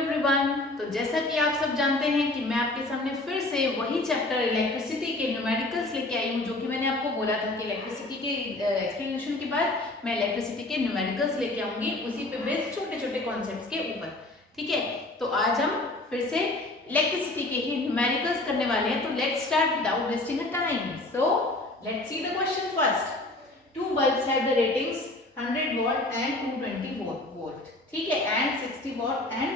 Everyone. तो जैसा कि आप सब जानते हैं कि मैं आपके सामने फिर से वही चैप्टर इलेक्ट्रिसिटी के न्यूमेरिकल्स लेके आई हूँ, जो कि मैंने आपको बोला था कि इलेक्ट्रिसिटी के एक्सप्लेनेशन के बाद मैं इलेक्ट्रिसिटी के न्यूमेरिकल्स लेके आऊंगी, उसी पे बेस्ड छोटे छोटे कॉन्सेप्ट्स के ऊपर। ठीक है, तो आज हम फिर से इलेक्ट्रिसिटी के ही न्यूमेरिकल्स करने वाले हैं। तो let's start without wasting a time. So let's see the question first. Two bulbs have the ratings 100 watt and 220 volt. ठीक है, and 60 watt and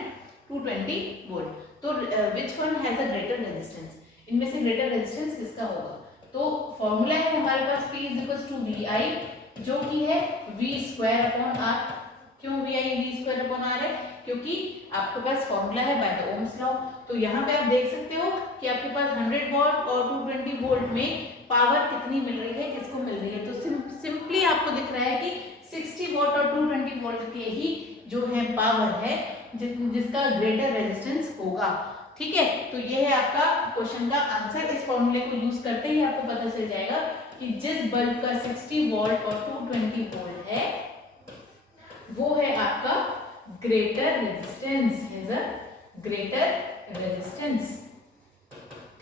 220 volt. तो which one has a greater resistance? इनमें से greater resistance किसका होगा? तो formula है हमारे पास P is equals to VI, जो कि है V square upon R। क्यों VI V square upon R है? क्योंकि आपके पास फॉर्मूला है बाय द ओम्स लॉ। तो यहाँ पे आप देख सकते हो कि आपके पास 100 वॉट और 220 वोल्ट में पावर कितनी मिल रही है, किसको मिल रही है। तो सिंपली आपको दिख रहा है कि 60 वॉट और 220 वोल्ट के ही जो है पावर है जिसका ग्रेटर रेजिस्टेंस होगा। ठीक है, तो ये है आपका क्वेश्चन का आंसर। इस फॉर्मूले को यूज करते ही आपको पता चल जाएगा कि जिस बल्ब का 60 वॉट और 220 वोल्ट है वो है आपका greater resistance, has a greater resistance.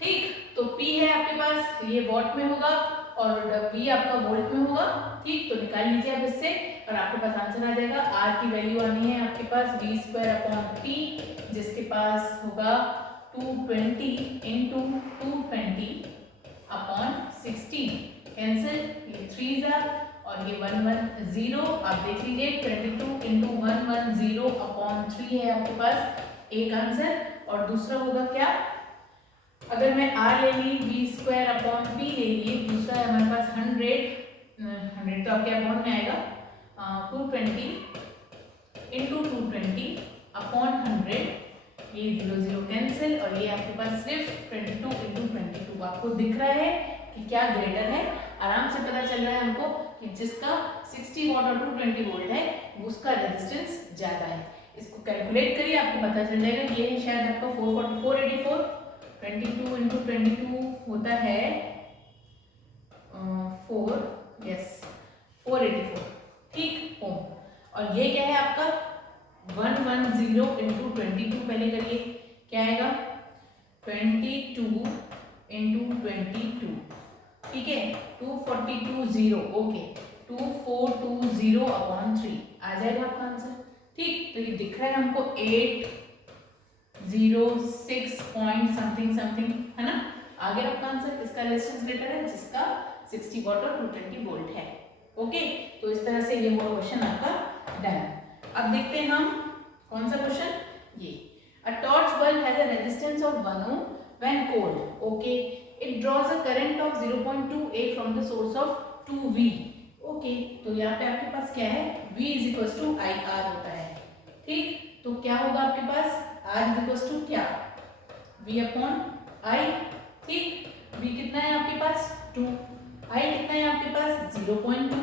ठीक, तो P है आपके पास, ये वॉट में होगा और V आपका वोल्ट में होगा। ठीक, तो निकाल लीजिए आप इससे और आपके पास आंसर आ जाएगा। R की वैल्यू आनी है आपके पास V स्क्वायर अपॉन P, जिसके पास होगा 220 इंटू 220 अपॉन 60। कैंसिल, ये 3 और ये 110। आप देख लीजिए 22 इंटू 110 अपॉन 3 है आपके पास एक आंसर। और दूसरा होगा क्या, अगर मैं R ले ली V स्क्वायर अपॉन P ले लिए, दूसरा है हमारे पास 100 तो आपके अपॉन में आएगा 220 इंटू 220 अपॉन 100। ये 0 कैंसिल और ये आपके पास सिर्फ 22 इंटू 22। आपको दिख रहा है कि क्या ग्रेटर है, आराम से पता चल रहा है हमको कि जिसका 60 वॉट और 220 वोल्ट है उसका रेजिस्टेंस ज्यादा है। इसको कैलकुलेट करिए, आपको पता चल जाएगा। ये है शायद आपका 484। 22 इंटू 22 होता है 484। ठीक, ओम। और ये क्या है आपका 110 इंटू 22। पहले करिए, क्या आएगा 22 इंटू 22। ठीक है, 2420। ओके, 2420 अपॉन 3 आ जाएगा आपका आंसर। ठीक, तो ये दिख रहा है हमको 806 पॉइंट समथिंग समथिंग, है ना। आगे आपका आंसर किसका रेजिस्टेंस ग्रेटर है, जिसका 60 वॉट और 220 वोल्ट है। ओके, तो इस तरह से ये हुआ क्वेश्चन आपका डन। अब देखते हैं हम कौन सा क्वेश्चन, ये a torch bulb has a resistance of 1 ohm when cold. Okay, it draws a current of 0.28 from the source of 2V। Okay, तो यहाँ पे आपके पास क्या है, V is equal to IR होता है। ठीक, तो क्या होगा आपके पास R इज इक्वल टू क्या, V अपॉन I। ठीक, V कितना है आपके पास 2, I कितना है आपके पास 0.2।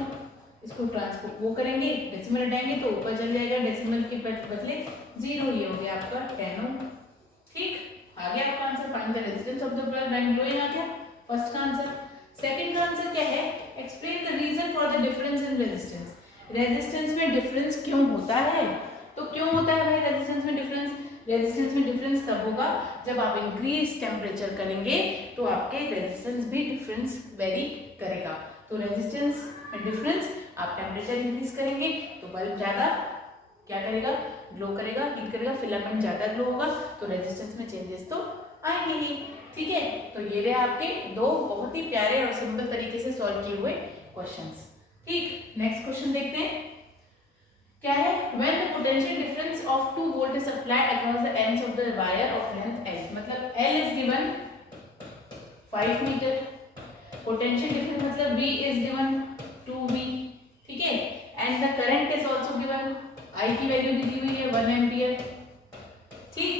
इसको ट्रांसपोर्ट वो करेंगे, डेसिमल हटाएंगे तो ऊपर चल जाएगा, डेसिमल के बदले 0। ये हो गया आपका 10 ohm। ठीक, आ गया आपका answer. Find the resistance of the bulb when glowing. आ गया फर्स्ट का आंसर। सेकंड का आंसर क्या है, explain the reason for the difference in resistance. Resistance में डिफरेंस क्यों होता है, तो क्यों होता है भाई रेजिस्टेंस में डिफरेंस। रेजिस्टेंस में डिफरेंस तब होगा जब आप इंक्रीज टेम्परेचर करेंगे तो आपके रेजिस्टेंस भी डिफरेंस वेरी करेगा। तो रेजिस्टेंस में डिफरेंस, आप टेम्परेचर इंक्रीज करेंगे तो बल्ब ज्यादा क्या करेगा, ग्लो करेगा, हीट करेगा, फिलामेंट ज्यादा ग्लो होगा, तो रेजिस्टेंस में चेंजेस तो आएंगे ही। ठीक है, तो ये रहे आपके दो बहुत ही प्यारे और सिंपल तरीके से सॉल्व किए हुए क्वेश्चंस। ठीक, नेक्स्ट क्वेश्चन देखते हैं क्या है। When the potential difference of 2 volt is applied across the ends of the wire of length L, मतलब L is given 5 meter, potential difference मतलब V is given 2V। ठीक है, and the current is also given, I की value भी दी हुई है 1 ampere. ठीक,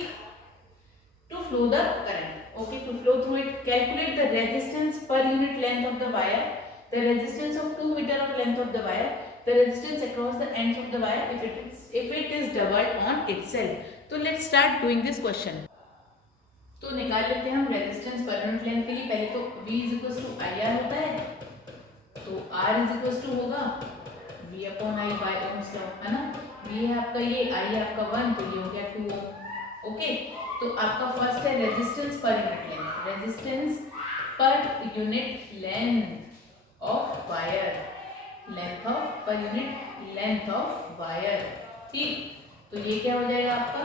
to flow the current, okay, to flow through it, calculate the resistance per unit length of the wire, the resistance of 2 meter of length of the wire, the resistance across the ends of the wire if it is doubled on itself। तो let's start doing this question। तो निकाल लेते हैं हम resistance per unit length के लिए। पहले तो V is equal to IR होता है, तो R इज इक्वल टू होगा V upon I by ohms law, है ना। V है आपका ये, I है आपका 1, तो ये हो गया 2 ओम। ओके, तो आपका फर्स्ट है resistance per unit length, resistance per unit length of wire, length of per unit length of wire, ठीक। तो ये क्या हो जाएगा आपका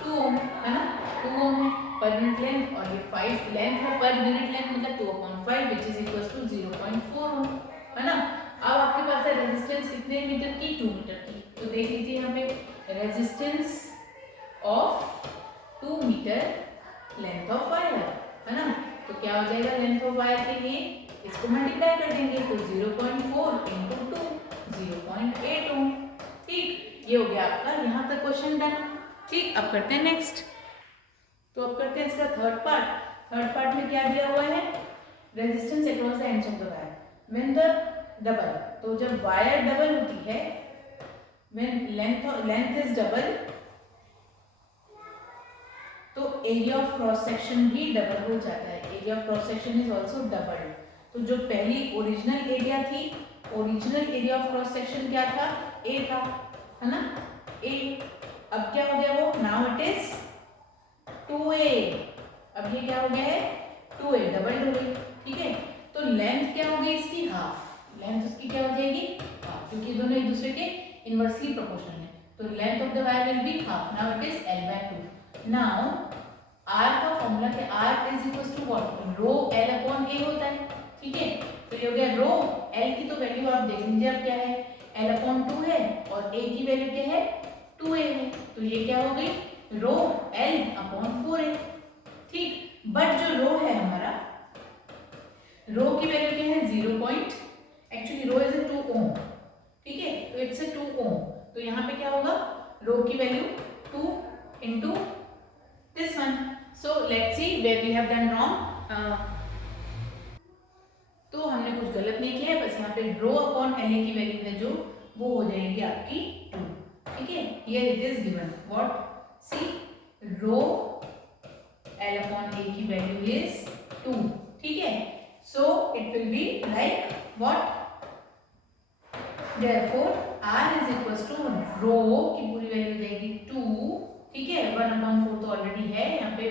2 ओम, है ना, 2 ओम है पर यूनिट लेंथ, और ये 5 लेंथ है पर यूनिट लेंथ, मतलब 2/5 विच इज इक्वल्स टू 0.4 ओम, है ना। अब आपके पास है रेजिस्टेंस कितने मीटर की, 2 मीटर की। तो देख लीजिए यहाँ पे resistance of 2 metre length of wire, है ना। तो क्या हो जाएगा लेंथ ऑफ वायर के लिए, इसको मल्टीप्लाई कर देंगे तो 0.4 इंटू 2 0.8 ओम, ठीक। ये हो गया आपका यहाँ तक क्वेश्चन डन, ठीक। अब करते हैं नेक्स्ट। तो अब करते हैं इसका थर्ड पार्ट। थर्ड पार्ट में क्या दिया हुआ है, resistance across the ends of the wire when the double, तो जब वायर डबल होती है, व्हेन लेंथ इज डबल, तो एरिया ऑफ क्रॉस सेक्शन भी डबल हो जाता है, area of cross section is also double. तो जो पहली ओरिजिनल एरिया थी, original area of cross section क्या था, ए था, है ना, ए। अब क्या हो गया वो, नाउ इट इज 2a, अब ये क्या हो गया है 2a, डबल हो गई, ठीक है। तो लेंथ क्या हो गई इसकी, हाफ, लेंथ उसकी क्या हो जाएगी हाफ, क्योंकि दोनों एक दूसरे के इनवर्सली प्रोपोर्शनल है। तो length of the wire will be half, now it is l/2। Now r का फॉर्मूला क्या, r is equal to what, rho l upon a होता है, ठीक है। तो ये हो गया रो, l की तो वैल्यू आप देख लीजिए अब क्या है, l अपॉन 2 है, और a की वैल्यू क्या है 2a है, तो ये क्या हो गई रो l अपॉन 4a, ठीक। बट जो रो है हमारा, रो की वैल्यू क्या है 0. एक्चुअली रो इज 2 ओम, ठीक है, तो इट्स 2 ओम। तो यहाँ पे क्या होगा, रो की value 2 into this one. So let's see where we have done wrong. तो हमने कुछ गलत नहीं किया है, बस यहाँ पे रो अपॉन एल ए की वैल्यू है जो, वो हो जाएगी आपकी 2, ठीक है। Here it is given what, see rho L upon A की वैल्यू इज 2, ठीक है। So it will be like what, therefore r is equals to rho की पूरी वैल्यू हो जाएगी 2, ठीक है। 1/4 तो ऑलरेडी है यहाँ पे,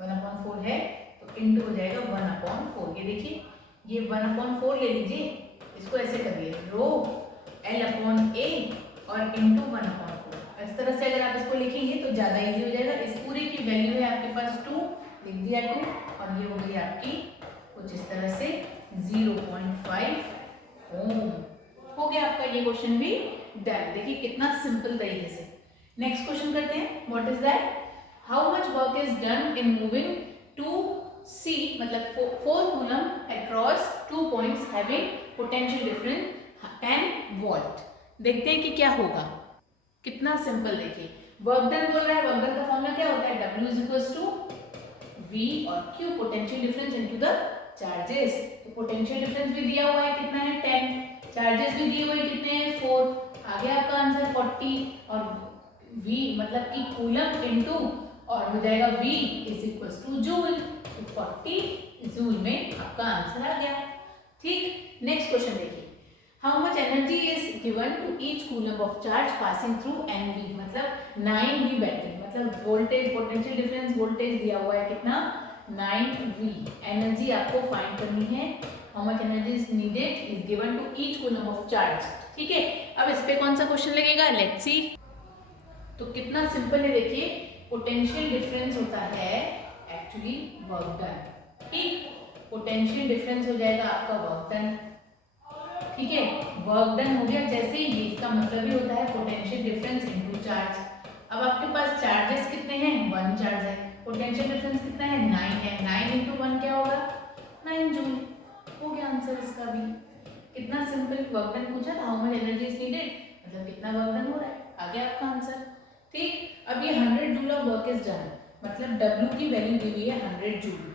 1/4 है, तो इंटू हो जाएगा 1/4। ये देखिए, ये 1/4 ले लीजिए, इसको ऐसे करिए रो l अपॉन a और इंटू 1/4। इस तरह से अगर आप इसको लिखेंगे तो ज़्यादा इजी हो जाएगा। इस पूरे की वैल्यू है आपके पास 2, लिख दिया 2, और ये हो गई आपकी कुछ इस तरह से 0.5 ओम। हो गया आपका ये क्वेश्चन भी डन। देखिए कितना सिंपल तरीके से। नेक्स्ट क्वेश्चन करते हैं, what is that, how much work is done in moving 2c, मतलब 4 coulomb across 2 points having potential difference 10 volt. देखते हैं कि क्या होगा, कितना सिंपल। देखिए वर्क डन बोल रहा है, वर्क डन का फॉर्मूला क्या होता है, W is equals to V और Q, potential difference into the charges. तो पोटेंशियल डिफरेंस भी दिया हुआ है कितना है 10, चार्जेस भी दिए हुए कितने हैं 4, आ गया आपका आंसर 40, और V मतलब कि कूलम इनटू, और हो जाएगा V is equals to joule, तो 40 जूल में आपका आंसर आ गया, ठीक। नेक्स्ट क्वेश्चन देखिए, how much energy is given to each coulomb of charge passing through NV, मतलब 9V बैटरी, मतलब वोल्टेज, पोटेंशियल डिफरेंस वोल्टेज दिया हुआ है कितना 9V। एनर्जी आपको फाइंड करनी है, how much energy is needed is given to each coulomb of charge, ठीक है। अब इस पे कौन सा क्वेश्चन लगेगा, लेट्स सी। तो कितना सिंपल है, देखिए पोटेंशियल डिफरेंस होता है एक्चुअली वर्क डन, ठीक। पोटेंशियल डिफरेंस हो जाएगा आपका वर्क डन, ठीक है। वर्क डन हो गया, जैसे ये इसका मतलब ही होता है पोटेंशियल डिफरेंस इनटू चार्ज। अब आपके पास चार्जेस कितने हैं, 1 चार्ज है, पोटेंशियल डिफरेंस कितना है 9 है, 9 इंटू 1 क्या होगा 9 जूल। हो गया आंसर इसका भी, कितना सिंपल। वर्क डन पूछा था, how much energy is needed, मतलब कितना वर्क डन हो रहा है, आ गया आपका आंसर, ठीक। अब ये 100 joule of work is done, मतलब W की वैल्यू दी हुई है 100 जूल,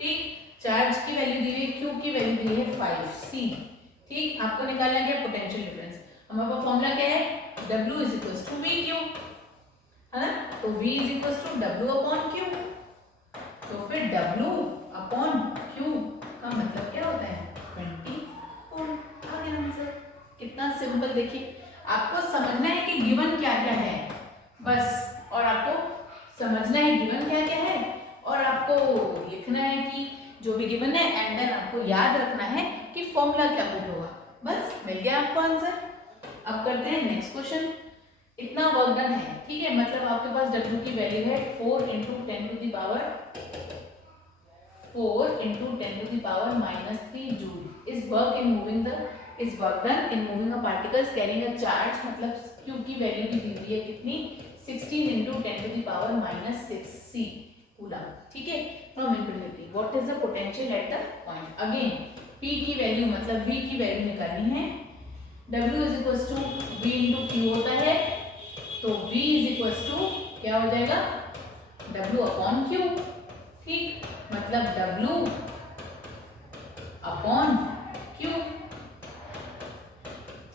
ठीक। चार्ज की वैल्यू दी हुई है, Q की वैल्यू दी है 5C, ठीक। आपको निकालना क्या पोटेंशियल डिफरेंस, हमारा फॉर्मूला क्या है W is equals to VQ, है ना। तो V is equals to W upon Q, तो फिर W अपॉन Q का मतलब क्या होता है 24, आ गया आंसर। कितना सिंपल, देखिए आपको समझना है कि गिवन क्या क्या है बस, और आपको समझना है गिवन क्या क्या है और आपको लिखना है कि जो भी गिवन है एंड देन आपको याद रखना है कि फॉर्मूला क्या पुट होगा। बस मिल गया आपको आंसर। अब करते हैं नेक्स्ट क्वेश्चन। इतना वर्क डन है, ठीक है, मतलब आपके पास W की वैल्यू है 4 × 10 to the power 4 × 10 to the power -3 joule is work in moving the is work done in moving a particles carrying a charge, मतलब Q की वैल्यू भी दी हुई है कितनी 16 × 10 to the power -6 C coulomb, ठीक है, from infinity. What is the potential at the point. Again P की value मतलब V की वैल्यू निकालनी है। W is equal to V × Q होता है, तो V इज इक्वल टू क्या हो जाएगा W अपॉन Q, ठीक, मतलब W अपॉन Q,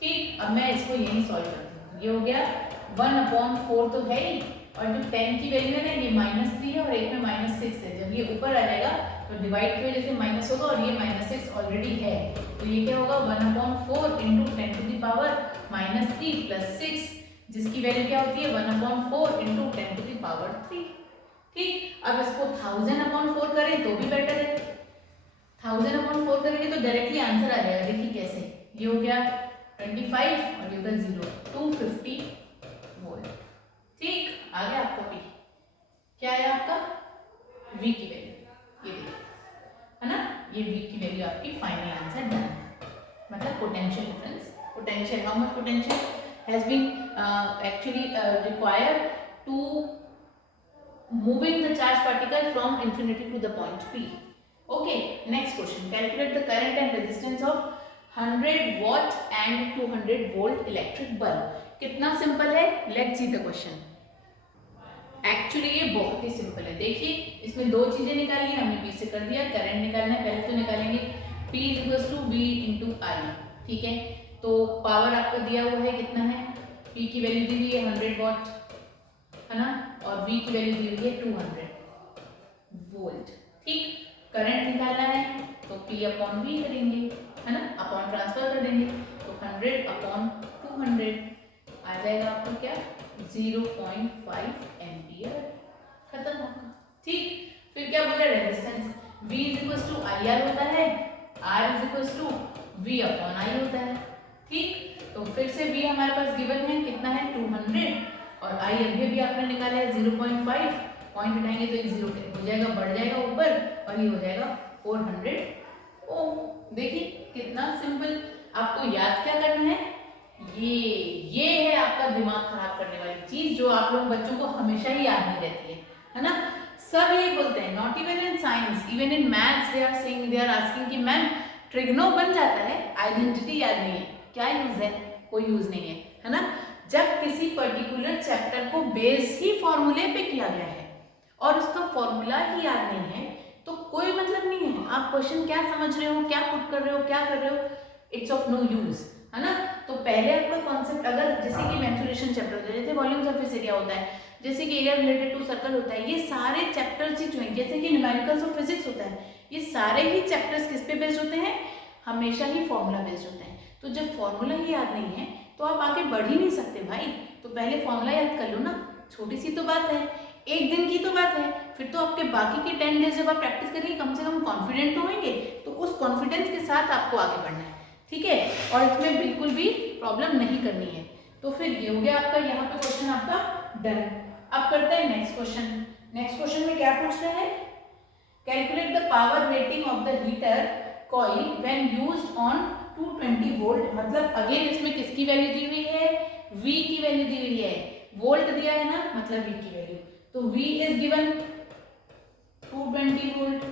ठीक। अब मैं इसको यही सॉल्व करती हूँ, ये हो गया 1/4 तो है ही, और जो 10 की वैल्यू है ना ये -3 है और एक में -6 है। जब ये ऊपर आ जाएगा तो डिवाइड की वजह से माइनस होगा और ये -6 ऑलरेडी है, तो ये क्या होगा 1/4 × 10 to the power -3 + 6, जिसकी वैल्यू क्या होती है 1/4 × 10 to the power 3, ठीक। अब इसको 1000/4 करें तो भी बेटर है, 1000/4 करेंगे तो डायरेक्टली आंसर आ जाएगा। देखिए कैसे, ये हो गया 25 और ये होगा 0, 250 वोल्ट, ठीक। आ गया आपका P, क्या है आपका V की वैल्यू, ये देखिए है ना, ये V की वैल्यू आपकी फाइनल आंसर डन, मतलब potential difference, potential how much potential has been actually required to moving the charge particle from infinity to the point P। Okay, next question, calculate the current and resistance of 100 watt and 200 volt electric bulb. कितना simple है, let's see the question. Actually ये बहुत ही simple है, देखिए इसमें दो चीजें निकालनी है, हमने P से कर दिया। करंट निकालना है, पहले तो निकालेंगे P = V × I, ठीक है। तो पावर आपको दिया हुआ है कितना है, P की वैल्यू दी हुई है 100 वॉट है ना, और V की वैल्यू दी हुई है 200 वोल्ट, ठीक। करंट निकालना है तो P/V करेंगे है ना, अपॉन ट्रांसफर कर देंगे, तो 100/200 आ जाएगा आपका क्या 0.5 एम्पियर, खत्म होगा, ठीक। फिर क्या बोला, रेजिस्टेंस V = IR होता है, R = V/I होता है, ठीक। तो फिर से V हमारे पास गिवन है कितना है 200 और I अभी आपने निकाला है 0.5, पॉइंट हटाएंगे तो ये 0 हो जाएगा, बढ़ जाएगा ऊपर और ये हो जाएगा 400 ओम। देखिए कितना सिंपल, आपको याद क्या करना है, ये है आपका दिमाग खराब करने वाली चीज जो आप लोग बच्चों को हमेशा ही याद नहीं रहती है ना। सब यही बोलते हैं, not even in science, even in maths they are saying, they are asking कि मैम ट्रिग्नो बन जाता है, आइडेंटिटी याद नहीं है, क्या यूज है, कोई यूज नहीं है ना। जब किसी पर्टिकुलर चैप्टर को बेस ही फॉर्मूले पे किया गया है और उसका फॉर्मूला ही याद नहीं है तो कोई मतलब नहीं है, आप क्वेश्चन क्या समझ रहे हो, क्या पुट कर रहे हो, क्या कर रहे हो, इट्स ऑफ नो यूज, है ना। तो पहले आपका कॉन्सेप्ट, अगर जैसे कि मैथुरेशन चैप्टर होता है, जैसे वॉल्यूम सरफेस एरिया होता है, जैसे कि एरिया रिलेटेड टू सर्कल होता है, ये सारे चैप्टर्स ही जो हैं, जैसे कि न्यूमेरिकल्स ऑफ फिजिक्स होता है, ये सारे ही चैप्टर्स किस पे बेस्ड होते हैं, हमेशा ही फॉर्मूला बेस्ड होते हैं। तो जब फॉर्मूला ही याद नहीं है तो आप आगे बढ़ ही नहीं सकते भाई, तो पहले फॉर्मूला याद कर लो ना, छोटी सी तो बात है, एक दिन की तो बात है, फिर तो आपके बाकी के 10 डेज जब आप प्रैक्टिस करेंगे कम से कम कॉन्फिडेंट तो होंगे, तो उस कॉन्फिडेंस के साथ आपको आगे बढ़ना है, ठीक है, और इसमें बिल्कुल भी प्रॉब्लम नहीं करनी है। तो फिर ये हो गया आपका यहाँ पे क्वेश्चन आपका डन। अब करते हैं नेक्स्ट क्वेश्चन। नेक्स्ट क्वेश्चन में क्या पूछ रहा है, calculate the power rating of the heater coil when used on 220 volt, मतलब अगेन इसमें किसकी वैल्यू दी हुई है, V की वैल्यू दी हुई है, वोल्ट दिया है ना, मतलब V की वैल्यू, तो V is given 220 volt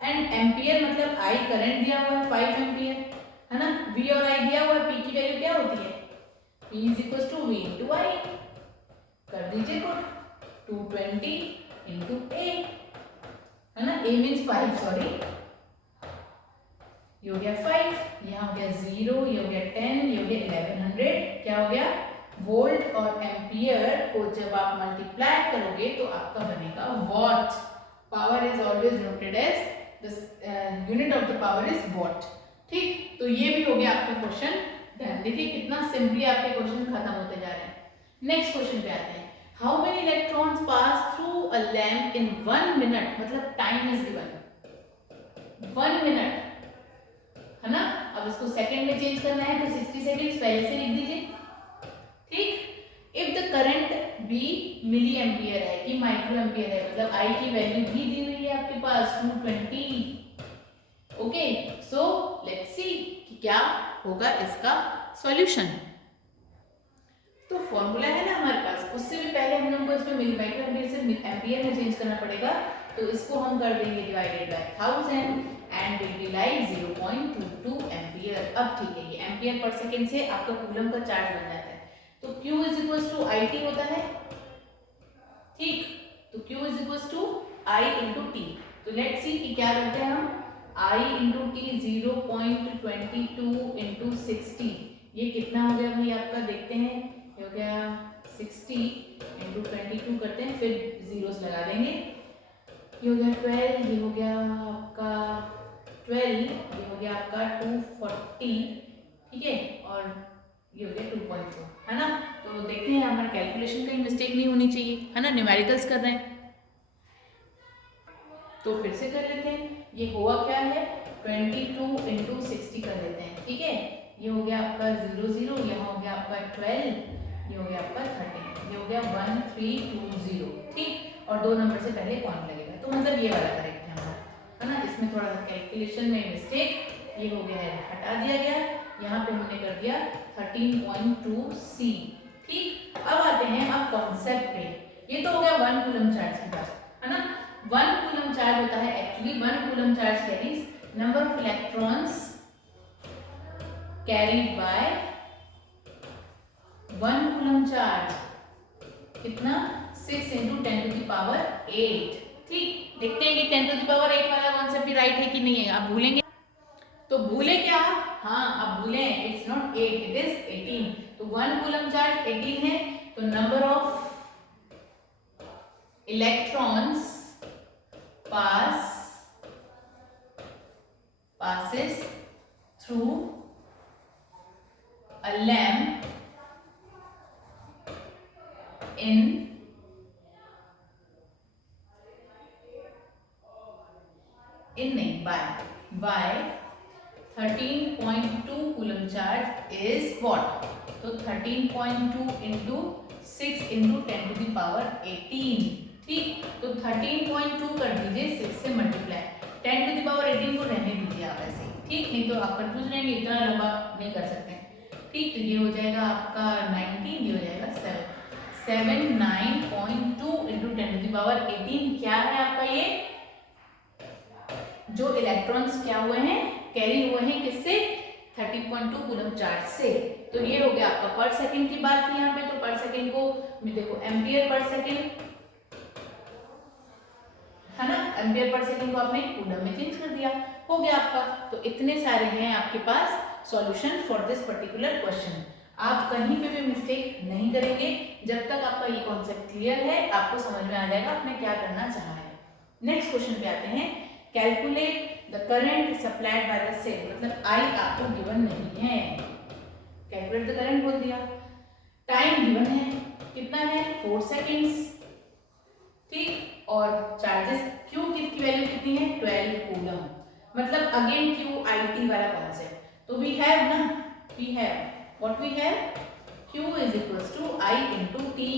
and ampere मतलब I करंट दिया हुआ है 5 एम्पियर, है ना। V और I दिया हुआ है, P की वैल्यू क्या होती है, P = V × I, कर दीजिए पुट 220 × A, है ना, A मीन्स 5, सॉरी, ये हो गया 5, यहाँ हो गया 0, ये हो गया 10, ये हो गया 1100, क्या हो गया वोल्ट और एम्पियर को जब आप मल्टीप्लाई करोगे तो आपका बनेगा watt. Power is always noted as the unit of the power is watt, ठीक। तो ये भी हो गया आपका क्वेश्चन डन। देखिए कितना सिंपली आपके क्वेश्चन खत्म होते जा रहे हैं। नेक्स्ट क्वेश्चन पे आते हैं। How many electrons pass through a lamp in 1 minute, मतलब टाइम इज गिवन 1 मिनट, है ना। अब इसको सेकंड में चेंज करना है तो 60 सेकंड्स पहले से लिख दीजिए, ठीक। If the current be milli ampere है कि माइक्रो एम्पियर है, मतलब आई की वैल्यू भी दी हुई है आपके पास 220। ओके, सो लेट्स सी कि क्या होगा इसका सॉल्यूशन। तो फॉर्मूला है ना हमारे पास, उससे भी पहले हम लोग को इसमें मिली माइक्रो एम्पियर से एम्पियर में चेंज करना पड़ेगा, तो इसको हम कर देंगे divided by 1000 and will be like 0.22 ampere. अब ठीक है, ये एम्पियर पर सेकंड से आपका कूलम का चार्ज बन जाता है, तो Q is equals to IT होता है, ठीक। तो Q is equals to I into T. तो लेट्स सी कि क्या करते हैं हम, I इंटू टी 0.22 इंटू 60, ये कितना हो गया भाई आपका, देखते हैं, ये हो गया 60 इंटू 22 करते हैं, फिर जीरोस लगा देंगे, ये हो गया 12, ये हो गया आपका 12, ये हो गया आपका 240, ठीक है, और ये हो गया 2.4, है ना। तो देखते हैं हमारे कैलकुलेशन कहीं मिस्टेक नहीं होनी चाहिए, है ना, न्यूमेरिकल्स कर रहे हैं। तो फिर से कर लेते हैं, ये हुआ क्या है 22 इंटू 60 कर लेते हैं, ठीक है। ये हो गया आपका 00, यहाँ हो गया आपका 12, ये हो गया आपका 13, ये हो गया 1320, ठीक। और 2 नंबर से पहले पॉइंट लगेगा, तो मतलब ये वाला करेक्ट है हमारा, है ना। इसमें थोड़ा सा कैलकुलेशन में मिस्टेक, ये हो गया है, हटा दिया गया, यहाँ पे हमने कर दिया 13.2C, ठीक। अब आते हैं अब कॉन्सेप्ट पे, ये तो हो गया 1 कूलम चार्ज की बात, है ना। 1 कूलम चार्ज होता है, actually 1 coulomb charge carries number of electrons carried bye 1 coulomb charge, कितना 6 इंटू 10 टू द पावर 8, ठीक। देखते हैं कि 10 टू द पावर 8 वाला कॉन्सेप्ट भी राइट है कि नहीं है, आप भूलेंगे तो भूले क्या, हाँ अब भूले, इट्स नॉट 8, इट इज 18। तो 1 कूलम चार्ज 18 है, तो number of electrons passes through a lamp in by 13.2 coulomb charge is what, तो 13.2 into 6 into 10 to the power 18, ठीक। तो 13.2 कर दीजिए 6 से मल्टीप्लाई, 10 टू द पावर 18 को रहने दीजिए आप ऐसे ही, ठीक। नहीं तो आप कंफ्यूज रहेंगे, इतना लंबा नहीं कर सकते, ठीक। तो ये हो जाएगा आपका 19, ये हो जाएगा 79.2 इंटू 10 टू द पावर 18, क्या है आपका ये, जो इलेक्ट्रॉन्स क्या हुए हैं, कैरी हुए हैं किससे, 30.2 कूलम चार्ज से। तो ये हो गया आपका पर सेकंड की बात थी यहाँ पे, तो पर सेकंड को देखो एम्पियर पर सेकंड, है ना, एम्पियर पर सेकंड को आपने कूलम में चेंज कर दिया, हो गया आपका। तो इतने सारे हैं आपके पास solution for this particular question. आप कहीं पे भी मिस्टेक नहीं करेंगे, जब तक आपका ये कॉन्सेप्ट क्लियर है, आपको समझ में आ जाएगा आपने क्या करना चाहा है। नेक्स्ट क्वेश्चन पे आते हैं, calculate the current supplied by the cell, मतलब आई आपको गिवन नहीं है, कैलकुलेट द करंट बोल दिया, टाइम गिवन है, कितना है 4 सेकेंड्स, ठीक। और चार्जेस क्यू की वैल्यू कितनी है 12 कूलम, मतलब अगेन क्यू आई टी वाला कॉन्सेप्ट। तो वी हैव ना, we have what we have, Q is equals to I into T,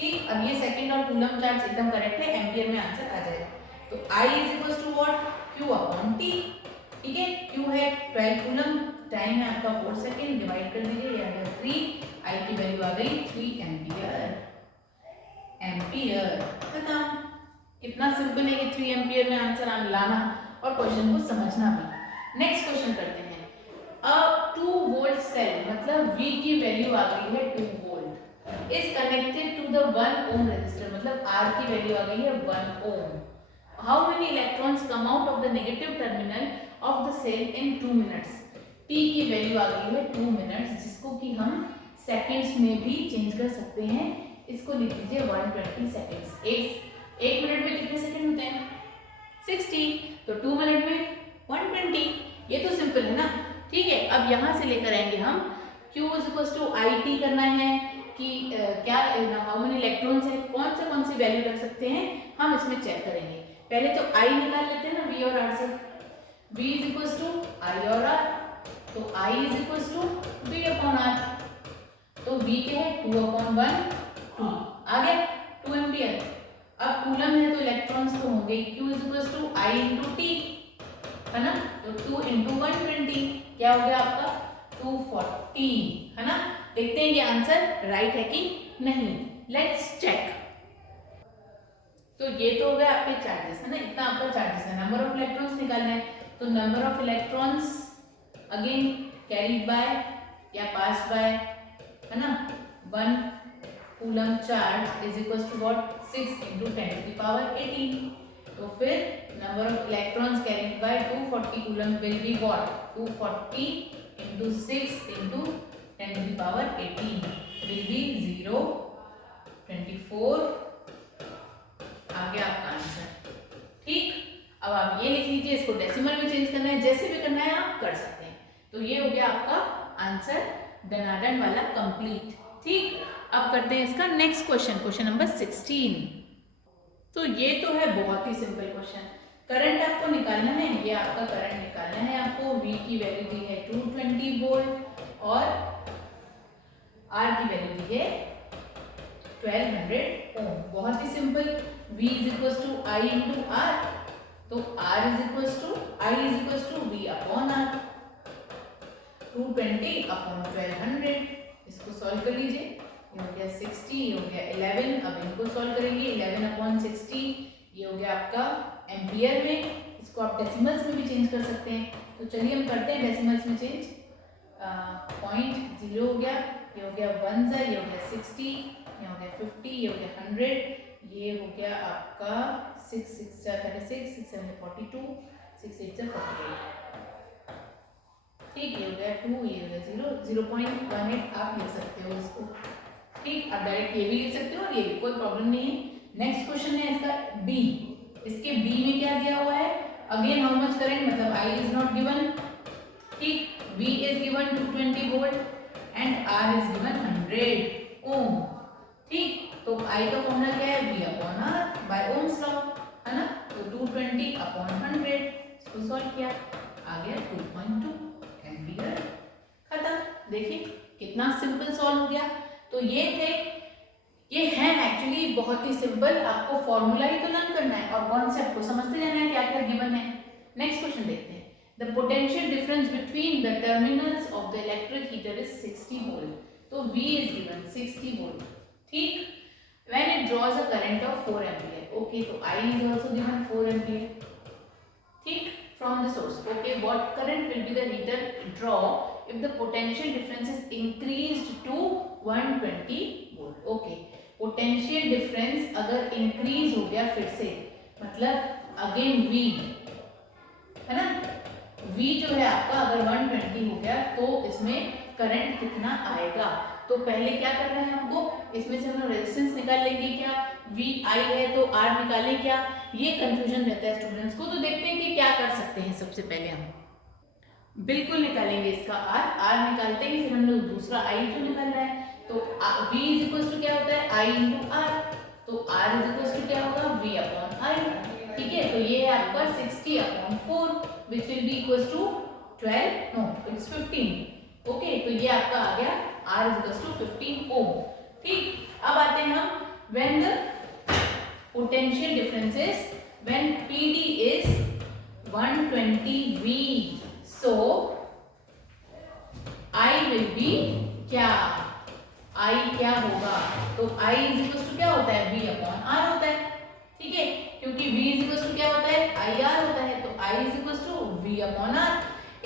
ठीक। अब ये सेकंड और कूलम चार्ज एकदम करेक्ट है, एम्पियर में आंसर आ जाएगा। तो I is equals to what, Q upon T, ठीक है। Q है 12 कूलम, टाइम है आपका 4 सेकेंड, डिवाइड कर दीजिए, ये आ गया 3, I की वैल्यू आ गई 3 एम्पियर, खत्म। इतना सिंपल है कि 3 एम्पियर में आंसर लाना और क्वेश्चन को समझना भी। नेक्स्ट क्वेश्चन करते हैं, अब 2 वोल्ट सेल, मतलब V की वैल्यू आ गई है 2 volt, is connected to the 1 ohm resistor, मतलब R की वैल्यू आ गई है 1 ohm. How many electrons come out of the negative terminal of the cell in 2 minutes? T की वैल्यू आ गई है 2 मिनट्स, जिसको कि हम सेकंड्स में भी चेंज कर सकते हैं, इसको लिख लीजिए 120 सेकंड्स। एक मिनट में कितने सेकंड होते हैं 60, तो 2 मिनट में 120, ये तो सिंपल है ना, ठीक है। अब यहाँ से लेकर आएंगे हम Q is equal to I T करना है, कि क्या हाउ मेनी इलेक्ट्रॉन्स है, कौन सी वैल्यू रख सकते हैं हम इसमें चेक करेंगे। पहले तो आई निकाल लेते हैं ना वी और आर से। V is equal to I और आर, तो I is equal to V upon R. तो वी क्या है 2/1 2 आ गया 2 एम्पियर। अब कूलम है तो इलेक्ट्रॉन्स तो होंगे, Q is equal to I into T, है ना। तो 2 इंटू 120 क्या हो गया आपका 240, है ना। देखते हैं ये आंसर राइट है कि नहीं, लेट्स चेक। तो ये तो हो गया आपके चार्जेस, है ना, इतना आपका चार्जेस है। नंबर ऑफ इलेक्ट्रॉन्स निकालना है, तो number of electrons again carried by या पास बाय, है ना, 1 coulomb charge is equal to what 6 into 10 to the power 18। तो फिर number of electrons carried by 240 coulomb will be what 240 into 6 into 10 to the power 18 will be 0 24। आ गया आपका answer, ठीक। अब आप ये लिख लीजिए, इसको डेसिमल में चेंज करना है, जैसे भी करना है आप कर सकते हैं। तो ये हो गया आपका आंसर डनाडन वाला कंप्लीट, ठीक। अब करते हैं इसका नेक्स्ट क्वेश्चन, क्वेश्चन नंबर 16। तो ये तो है बहुत ही सिंपल क्वेश्चन। करंट आपको निकालना है, ये आपका करंट निकालना है आपको। V की वैल्यू दी है 220 वोल्ट और R की वैल्यू दी है 1200 ओम। बहुत ही simple, V is equal to I into R, तो R is equal to I is equal to V upon R, 220 upon 1200। इसको सॉल्व कर लीजिए, ये हो गया 60, ये हो गया 11। अब इनको सॉल्व करेंगे, 11 अपॉन 60 ये हो गया आपका एम्पियर में। इसको आप डेसिमल्स में भी चेंज कर सकते हैं, तो चलिए हम करते हैं डेसिमल्स में चेंज। 0.0 हो गया, ये हो गया 1 ये हो गया 60, ये हो गया 50, ये हो गया 100, ये हो गया आपका 6 6 36, 6 7 42, 6 8 48, ठीक। ये हो गया 2, ये हो गया 0, 0.18 आप लिख सकते हो इसको, ठीक। आप डायरेक्ट ये भी लिख सकते हो और ये भी, कोई प्रॉब्लम नहीं है। नेक्स्ट क्वेश्चन है इसका बी। इसके बी में क्या दिया हुआ है, अगेन हाउ मच करंट, मतलब आई इज नॉट गिवन, ठीक। V is given 220 volt and R is given 100 ohm, ठीक। तो I का फॉर्मूला क्या है, V upon R by ohms law, है ना। तो 220 अपॉन 100, इसको सॉल्व किया, आ गया 2.2 एम्पियर, खत्म। देखिए कितना सिंपल सॉल्व हो गया। तो ये थे, ये है एक्चुअली बहुत ही सिंपल। आपको फॉर्मूला ही तो लर्न करना है और कॉन्सेप्ट को समझते जाना है क्या क्या गिवन है। नेक्स्ट क्वेश्चन देखते हैं। The potential difference between the terminals of the electric heater is 60 volt. तो V is given 60 volt, ठीक। When it draws a current of 4 ampere, okay, तो I is also given 4 ampere, ठीक, from the source. Okay, what current will be the heater draw if the potential difference is increased to 120 volt? Okay, potential difference अगर increase हो गया फिर से, मतलब again V, है ना। V जो है आपका अगर 120 हो गया तो इसमें करंट कितना आएगा। तो पहले क्या करना है हमको, इसमें से हम रेजिस्टेंस निकाल लेंगे क्या, VI है तो R निकालें क्या, ये कंफ्यूजन रहता है स्टूडेंट्स को। तो देखते हैं कि क्या कर सकते हैं। सबसे पहले हम बिल्कुल निकालेंगे इसका R निकालते हैं, फिर हम लोग दूसरा I तो निकालना है। तो V इज इक्वल टू क्या होता है I इंटू R, तो R इज इक्वल टू क्या होगा V अपॉन I, ठीक है। तो ये है आपका 60 upon 4 which will be equals to 12, no it's 15, okay। तो ये आपका आ गया R is equals to 15 ohm, ठीक। अब आते हैं हम when the potential difference is when PD is 120 V, so I will be क्या, I क्या होगा, तो I is equals to क्या होता है V अपॉन R होता है, ठीक है। क्योंकि V इज इक्वल टू क्या होता है IR होता है, तो I is equal to V upon R।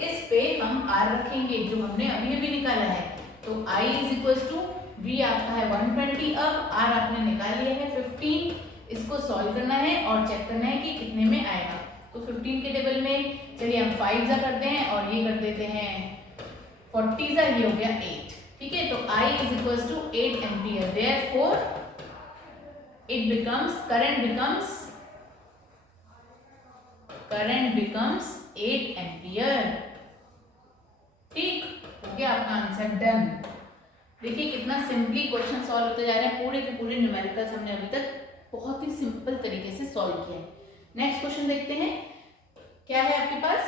इस पे हम R रखेंगे जो हमने अभी अभी निकाला है, तो I is equal to V आपका है 120, अब R आपने निकाल लिया है 15। इसको सॉल्व करना है और चेक करना है कि कितने में आएगा। तो 15 के टेबल में चलिए हम 5 जा करते हैं और ये कर देते हैं 40 जा, ये हो गया 8, ठीक है। तो I is equal to 8 ampere, therefore it becomes current becomes 8 ampere, ठीक। हो गया आपका आंसर डन। देखिए कितना सिंपली क्वेश्चन सॉल्व होते जा रहे हैं, पूरे के पूरे न्यूमेरिकल्स हमने अभी तक बहुत ही सिंपल तरीके से सॉल्व किया है। नेक्स्ट क्वेश्चन देखते हैं, क्या है आपके पास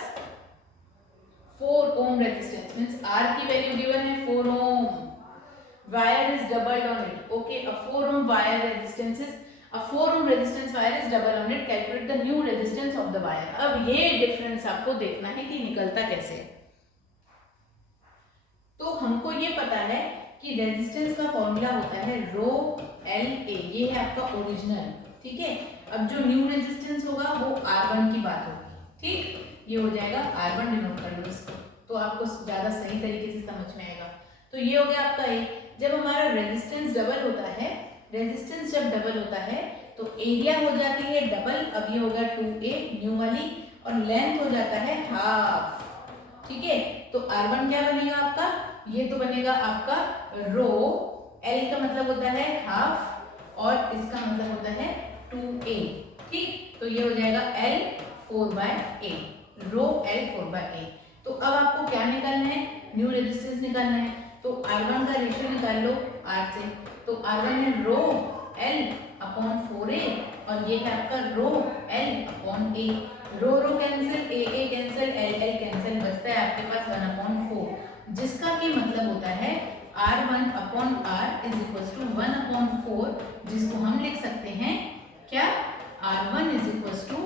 4 ohm रेजिस्टेंस मींस R की वैल्यू गिवन है 4 ohm, wire is doubled on it. Okay, a 4 ohm wire resistance is A 4 ohm resistance wire is double on it. Calculate the new resistance of the wire. अब ये difference आपको देखना है कि निकलता कैसे है। तो हमको ये पता है कि रेजिस्टेंस का फॉर्मूला होता है रो एल ए, ये है आपका ओरिजिनल, ठीक है। अब जो न्यू रेजिस्टेंस होगा वो R1 की बात होगी, ठीक, ये हो जाएगा R1, डिनोट कर लो इसको, तो आपको ज्यादा सही तरीके से समझ में आएगा। तो ये हो गया आपका ए। जब हमारा रेजिस्टेंस डबल होता है, रेजिस्टेंस जब डबल होता है तो एरिया हो जाती है डबल, अब ये होगा 2a न्यू वाली, और लेंथ हो जाता है हाफ, ठीक है। तो R1 क्या बनेगा आपका, ये तो बनेगा आपका रो, L का मतलब होता है हाफ और इसका मतलब होता है 2a, ठीक। तो ये हो जाएगा L 4/a, रो L 4/a। तो अब आपको क्या निकालना है, न्यू रेजिस्टेंस निकालना है। तो R1 का रेशियो निकाल लो R से, तो R1 है रो L अपॉन 4a और ये है आपका rho L upon a, rho rho cancel, a cancel, L cancel, बचता है आपके पास 1/4, जिसका कि मतलब होता है R1 upon R is equal to 1/4, जिसको हम लिख सकते हैं क्या, R1 is equal to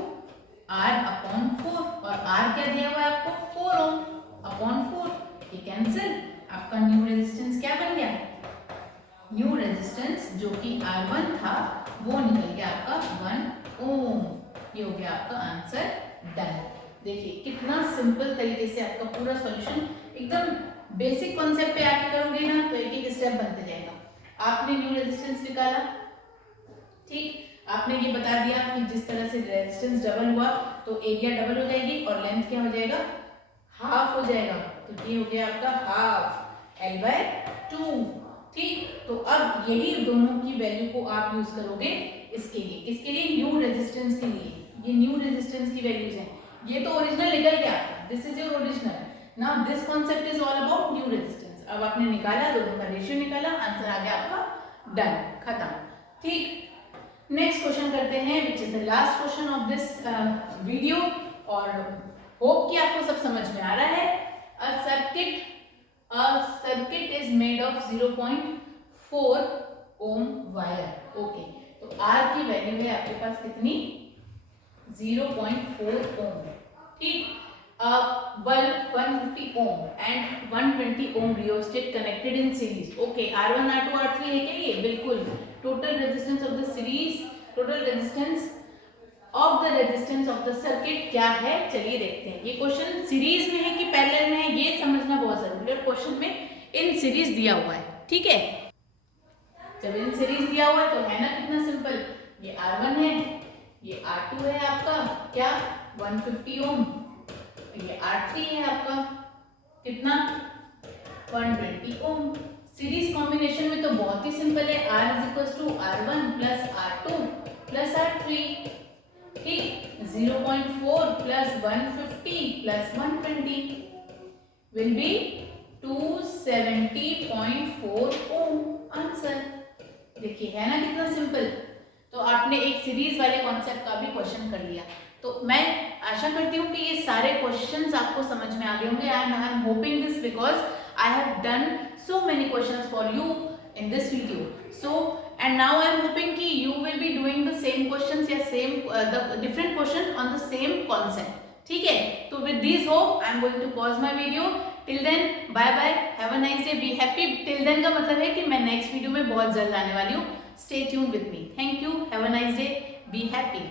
R upon 4, और R क्या दिया हुआ है आपको 4 ओम अपॉन 4, ये कैंसिल, आपका न्यू रेजिस्टेंस क्या बन गया, न्यू रेजिस्टेंस जो कि R1 था वो निकल गया आपका 1 ओम। ये हो गया आपका आंसर डन। देखिए कितना सिंपल तरीके से आपका पूरा सॉल्यूशन, एकदम बेसिक कॉन्सेप्ट पे आके करोगे ना तो एक एक स्टेप बनते जाएगा। आपने न्यू रेजिस्टेंस निकाला, ठीक, आपने ये बता दिया कि जिस तरह से रेजिस्टेंस डबल हुआ तो एरिया डबल हो जाएगी और लेंथ क्या हो जाएगा, हाफ हो जाएगा, तो ये हो गया आपका हाफ L/2, ठीक। तो अब यही दोनों की वैल्यू को आप यूज करोगे इसके लिए, किसके लिए, न्यू रेजिस्टेंस के लिए। ये न्यू रेजिस्टेंस की वैल्यूज हैं, ये तो ओरिजिनल निकल गया, this is your original, now this concept is all about new resistance. अब आपने निकाला, दोनों का रेशियो निकाला, आंसर आ गया आपका डन, खत्म, ठीक। नेक्स्ट क्वेश्चन करते हैं which is the last question of this video, और होप कि आपको सब समझ में आ रहा है। A circuit is made of 0.4 ohm wire, okay. तो R की वैल्यू है आपके पास कितनी, 0.4 ohm, ठीक। Bulb 150 ohm and 120 ohm rheostat connected in series, okay. R1 R2 R3 है क्या ये, बिल्कुल। Total resistance of the series, total resistance of the resistance of the circuit क्या है, चलिए देखते हैं। ये क्वेश्चन सीरीज में है कि पैरेलल में है ये समझना बहुत जरूरी है, क्वेश्चन में इन सीरीज दिया हुआ है, ठीक है। जब इन सीरीज दिया हुआ है तो है ना कितना सिंपल, ये R1 है, ये R2 है आपका क्या 150 ओम, ये R3 है आपका कितना 120 ओम। सीरीज कॉम्बिनेशन में तो बहुत ही सिंपल है, R is equal to R1 plus R2 plus R3, ठीक। 0.4 plus 150 plus 120 will be 270.4 ohm, answer. देखिए है ना कितना सिंपल। तो आपने एक सीरीज वाले कॉन्सेप्ट का भी क्वेश्चन कर लिया। तो मैं आशा करती हूँ कि ये सारे क्वेश्चंस आपको समझ में आ गए होंगे। I am hoping this because I have done so many questions for you in this video. So and now I am hoping ki you will be doing the same questions या same the different question on the same concept. ठीक है, तो with this hope I am going to pause my video. Till then bye bye, have a nice day, be happy. Till then का मतलब है कि मैं next video में बहुत जल्द आने वाली हूँ. Stay tuned with me. Thank you, have a nice day, be happy.